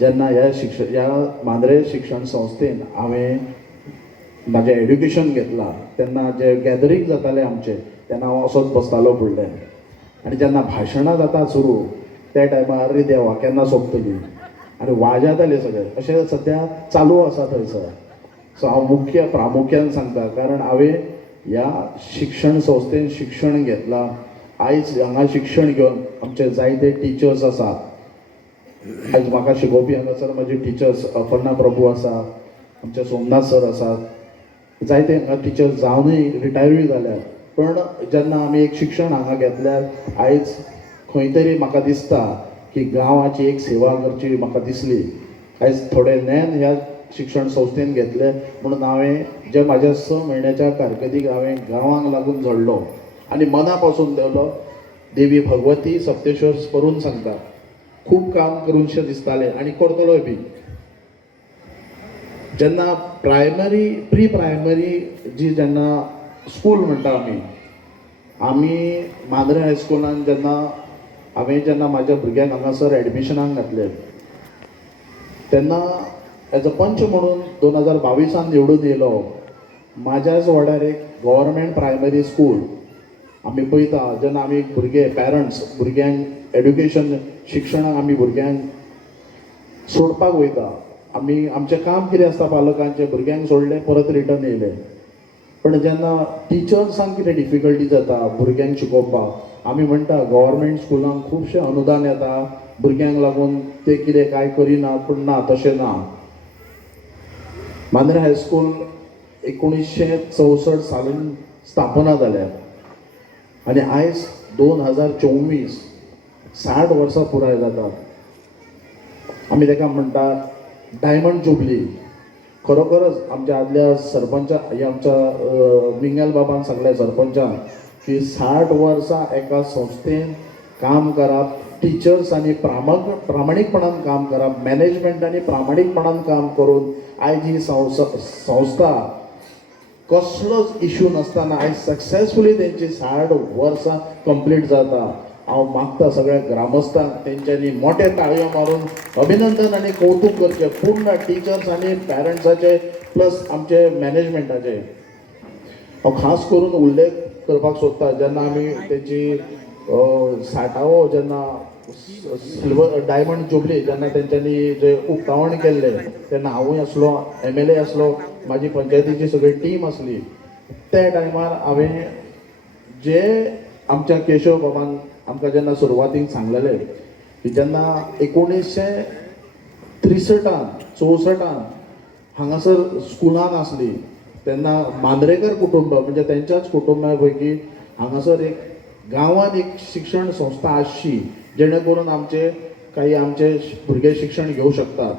जेन्ना ह्या मांद्रे शिक्षण संस्थेन हांवें म्हाजें एड्युकेशन घेतलां तेन्ना जे गॅदरींग जाताले आमचे तेन्ना हांव असोच बसतालो फुडल्यान आनी जेन्ना भाशणां जाता सुरू त्या टायमार अरे देवा केन्ना सोंपतली आनी वाजयताले सगळे अशें सद्या चालू आसा थंयसर. सो हांव प्रामुख्यान सांगता कारण हांवें ह्या शिक्षण संस्थेन शिक्षण घेतलां. आयज हांगा शिक्षण घेवन आमचे जायते टिचर्स आसा. आयज म्हाका शिकोवपी हांगासर म्हाजे टिचर्स अपर्णा प्रभू आसा, आमचे सोमनाथ सर आसात, जायते हांगा टिचर्स जावनूय रिटायरूय जाल्यात. पण जेन्ना आमी एक शिक्षण हांगा घेतल्यार आयज खंय तरी म्हाका दिसता की गांवाची एक सेवा करची म्हाका दिसली. आयज थोडे ज्ञान ह्या शिक्षण संस्थेन घेतले म्हणून हांवें जे म्हाज्या 6 म्हयन्याच्या कारकिर्दीक हांवें गांवांक लागून झडलो आनी मना पासून देवलो. देवी भगवती सप्तेश्वर करून सांगता खूब काम करूनशें दिसतालें आनी करतलोय बी. जेन्ना प्री प्रायमरी जी जेन्ना स्कूल म्हणटा आमी मांद्रे हायस्कुलान जेन्ना म्हाज्या भुरग्यांक हांगासर एडमिशनाक घातले तेन्ना एज अ पंच म्हणून 2022 निवडून येयलो. म्हाज्याच वाड्यार एक गव्हर्मेंट प्रायमरी स्कूल आमी पळयता जेन्ना आमी पॅरंट्स भुरग्यांक एड्युकेशन शिक्षणाक आमी भुरग्यांक सोडपाक वयता. आमचें काम कितें आसता पालकांचें भुरग्यांक सोडलें परत रिटर्न येयले. पण जेन्ना टिचर्सांक कितें डिफिकल्टी जाता भुरग्यांक शिकोवपाक आमी म्हणटा गव्हर्मेंट स्कुलांक खुबशें अनुदान येता भुरग्यांक लागून ते कितें कांय करिना. पूण ना, तशें ना. मांद्रे हायस्कूल 1964 सालान स्थापना जाल्या आनी आयज 2024 60 वर्सां पुराय जातात. आमी ताका म्हणटा डायमंड जुबली. खरोखरच आमच्या आदल्या आमच्या मिंगल बाबान सांगलें सरपंचान की 60 वर्सां एका संस्थेन काम करप, टिचर्सांनी प्रामाणीकपणान काम करप, मॅनेजमेंटांनी प्रामाणीकपणान काम करून आयज ही संस्था कसलोच इश्यू नासतना आयज सक्सेसफुली तेंची 60 वर्सां कंप्लीट जाता. हांव मागता सगळ्या ग्रामस्थांक तेंच्यांनी मोठे ताळयो मारून अभिनंदन आनी कौतुक करचें पूर्ण टिचर्स आनी पॅरंट्साचे प्लस आमचे मॅनेजमेंटाचे. हांव खास करून उल्लेख करपाक सोदता जेन्ना आमी तेंची 60वो जेन्ना डायमंड जुबली जेन्ना तेंच्यांनी जे उक्तावण केल्लें तेन्ना हांवूय आसलो, MLA आसलो, म्हाजी पंचायतीची सगळी टीम आसली. त्या टायमार हांवें जे आमच्या केशव बाबान आमकां जेन्ना सुरवातीक सांगलेलें की जेन्ना 1963-64 हांगासर स्कुलान आसली तेन्ना मांद्रेकर कुटुंब म्हणजे तेंच्याच कुटुंबा पैकी हांगासर एक गांवांत एक शिक्षण संस्था आसची जेणे करून आमचे भुरगे शिक्षण घेवं शकतात.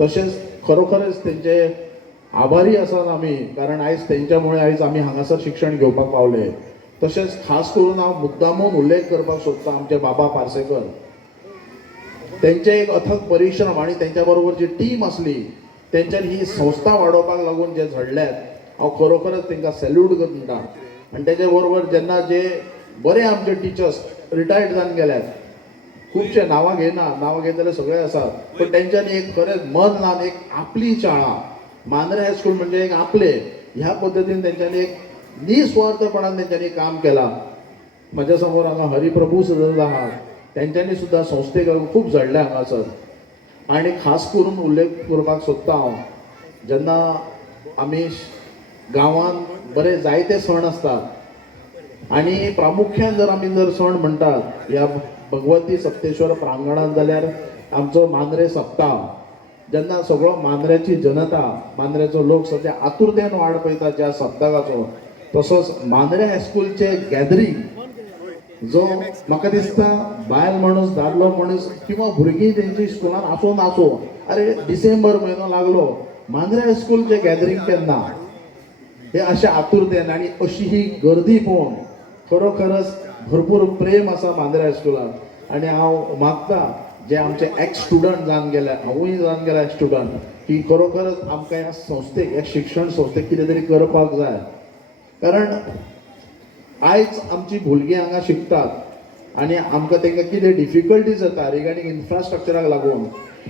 तशेंच खरोखरच तेंचे आभारी आसात आमी कारण आयज तेंच्यामुळे आयज आमी हांगासर शिक्षण घेवपाक पावले. तशेंच खास करून हांव मुद्दामून उल्लेख करपाक सोदता आमचे बाबा पार्सेकर. तेंचे एक अथक परिश्रम आनी तेंच्या बरोबर जी टीम आसली तेंच्यांनी ही संस्था वाडोवपाक लागून जे झडल्यात हांव खरोखरच तेंकां सॅल्यूट करता. आनी तेजे बरोबर जेन्ना जे बरे आमचे टिचर्स रिटायर्ड जावन गेल्यात, खुबशे नांवां घेतले सगळे आसात, पण तेंच्यांनी एक खरेंच मन लावन एक आपली शाळा मांद्रे हायस्कूल म्हणजे एक आपले ह्या पद्दतीन तेंच्यांनी एक निस्वार्थपणान तेंच्यांनी काम केलां. म्हज्या समोर हांगा हरिप्रभू सुद्दां आहा, तेंच्यांनी सुद्दां संस्थेक खूब झडल्या हांगासर. आनी खास करून उल्लेख करपाक सोदता हांव जेन्ना आमी गांवांत बरे जायते सण आसतात आनी प्रामुख्यान जर सण म्हणटात ह्या भगवती सप्तेश्वर प्रांगणांत जाल्यार आमचो मांद्रे सप्ताह जेन्ना सगळो मांद्र्याची जनता मांद्र्याचो लोक सद्या आतुरतेन वाट पळयता ज्या सप्तकाचो, तसोच मांद्रे हायस्कूलचे गॅदरींग जो म्हाका दिसता बायल मनीस दादलो मनीस किंवा भुरगीं तेंची स्कुलान आसो अरे डिसेंबर म्हयनो लागलो मांद्रे हायस्कूलचे गॅदरींग केन्ना हे अशे आतुरतेन आनी अशी ही गर्दी पळोवन खरोखरच भरपूर प्रेम आसा मांद्रे हायस्कुलान. आनी हांव मागता जे आमचे एक्स स्टुडंट जावन गेल्या, हांवूय जावन गेला एक्स स्टुडंट, की खरोखरच आमकां ह्या संस्थेक ह्या शिक्षण संस्थेक कितें तरी करपाक जाय. कारण आयज आमची भुरगीं हांगा शिकतात आनी आमकां तांकां कितें डिफिकल्टीज जाता रिगार्डींग इन्फ्रास्ट्रक्चराक लागून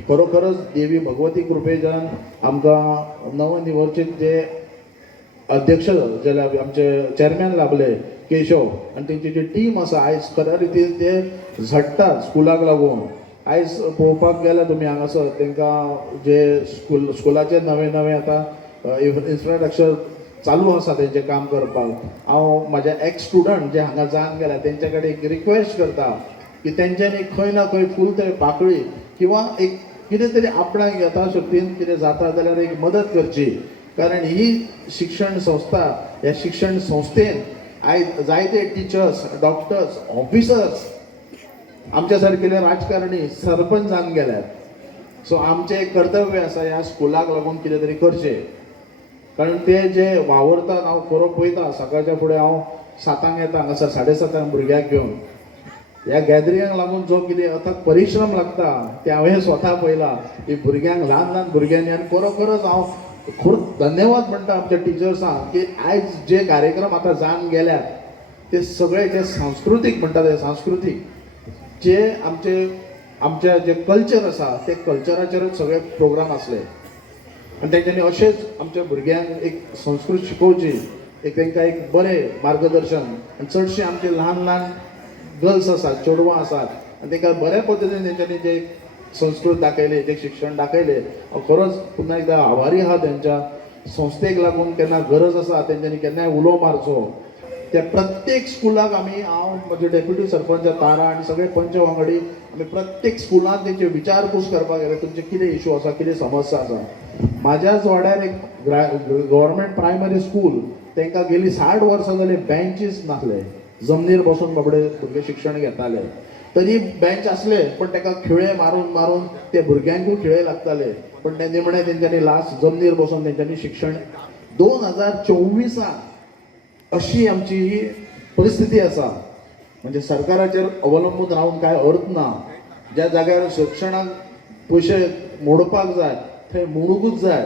खरोखरच देवी भगवती कृपेच्यान आमकां नवनिर्वाचित जे अध्यक्ष जाल्या आमचे चेअरमॅन लाभले केशव आनी तेंची जी टीम आसा आयज खऱ्या रितीन ते झडटात स्कुलाक लागून. आयज पळोवपाक गेल्यार तुमी हांगासर तांकां जे स्कुलाचे नवे नवे आतां इन्फ्रास्ट्रक्चर चालू आसा तेंचें काम करपाक. हांव म्हाजे एक्स स्टुडंट जे हांगा जावन गेल्या तेंचे कडेन एक रिक्वेस्ट करता की तेंच्यांनी खंय ना खंय फूल तरी पाकळी किंवा एक कितें तरी आपणाक यथाशक्तीन कितें जाता जाल्यार एक मदत करची. कारण ही शिक्षण संस्था, ह्या शिक्षण संस्थेन आयज जायते टिचर्स, डॉक्टर्स, ऑफिसर्स आमच्या सारकेले राजकारणी सरपंच जावन गेल्यात. सो आमचें एक कर्तव्य आसा ह्या स्कुलाक लागून कितें तरी करचें. कारण ते जे वावरतात हांव खरो पळयता, सकाळच्या फुडें हांव 7 येता हांगासर 7:30 भुरग्यांक घेवन. ह्या गॅदरिंगाक लागून जो कितें अथक परिश्रम लागता ते हांवें स्वता पळयला. ही भुरग्यांक ल्हान ल्हान भुरग्यांनी आनी खरोखरच हांव खूब धन्यवाद म्हणटा आमच्या टिचर्सांक की आयज जे कार्यक्रम आतां जावन गेल्यात ते सगळे जे सांस्कृतीक म्हणटा ते सांस्कृतीक जे आमचे जे कल्चर आसा ते कल्चराचेरच सगळे प्रोग्राम आसले. आनी तेंच्यांनी अशेंच आमच्या भुरग्यांक एक संस्कृत शिकोवची, एक तांकां एक बरें मार्गदर्शन. आनी चडशे आमचे ल्हान ल्हान गर्ल्स आसात, चेडवां आसात आनी तांकां बऱ्या पद्दतीन तेंच्यांनी जे संस्कृत दाखयले, जे शिक्षण दाखयले, हांव खरोच पुन्हा एकदां आभारी आहा त्यांच्या संस्थेक लागून. केन्ना गरज आसा तेंच्यांनी केन्नाय उलो मारचो. त्या प्रत्येक स्कुलाक हांव म्हजे डेप्युटी सरपंच तारा आनी सगळे पंच वांगडी आमी प्रत्येक स्कुलांत तेंची विचारपूस करपाक गेले, तुमचे कितें इशू आसा, कितें समस्या आसा. म्हाज्याच वाड्यार एक गव्हर्मेंट प्रायमरी स्कूल, तांकां गेली 60 वर्सां जाली बेंचीस नासले, जमनीर बसून बाबडे भुरगे शिक्षण घेताले. तरी बेंच आसले पण ताका खिळे मारून मारून ते भुरग्यांकूय खिळे लागताले. पण ते निमणे तेंच्यांनी लास्ट जमनीर बसून तेंच्यांनी शिक्षण 2024 अशी आमची ही परिस्थिती आसा. म्हणजे सरकाराचेर अवलंबून रावन कांय अर्थ ना. ज्या जाग्यार शिक्षणाक पयशे मोडपाक जाय थंय मोडूंकूच जाय.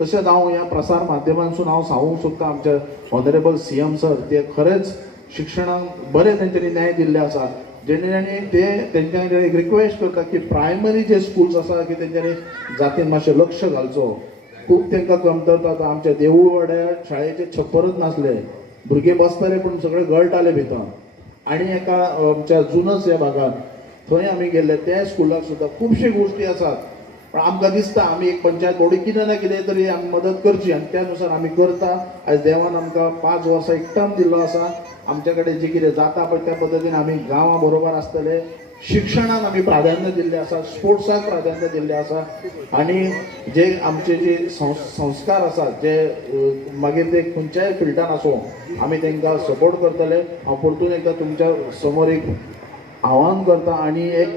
तशेंच हांव ह्या प्रसार माध्यमांतसून हांव सांगूंक सोदता आमचे ऑनरेबल CM सर, ते खरेंच शिक्षणाक बरें तेंच्यांनी न्याय दिल्ले आसा. जेणे ते तेंच्यांनी एक रिक्वेस्ट करता की प्रायमरी जे स्कुल्स आसा की तेंच्यांनी जातीन मातशें लक्ष घालचो. खूब तांकां कमतरता. आमच्या देवूळ वाड्यार शाळेचे छप्परच नासले, भुरगे बसताले पूण सगळे गळटाले भितर. आनी एका आमच्या जुनस ह्या भागात थंय आमी गेल्ले, त्या स्कुलाक सुद्दां खुबशे गोश्टी आसात. पण आमकां दिसता आमी एक पंचायत बॉडी कितें ना कितें तरी आमी मदत करची आनी त्यानुसार आमी करता. आयज देवान आमकां 5 वर्सां एक टर्म दिल्लो आसा. आमचे कडेन जे कितें जाता पळय त्या पद्दतीन आमी गांवां बरोबर आसतले. शिक्षणाक आमी प्राधान्य दिल्लें आसा, स्पोर्ट्साक प्राधान्य दिल्लें आसा. आनी जे आमचे जे संस्कार आसात जे मागीर ते खंयच्याय फिल्डान आसूं आमी तांकां सपोर्ट करतले. हांव परतून एकदां तुमच्या समोर एक आव्हान करता आनी एक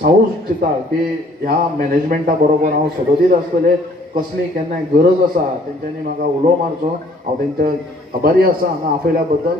सांगूंक चिंता की ह्या मॅनेजमेंटा बरोबर हांव सदोदीत आसतलें. कसली केन्नाय गरज आसा तेंच्यांनी म्हाका उलो मारचो. हांव तेंच्या आभारी आसा हांगा आपयल्या बद्दल.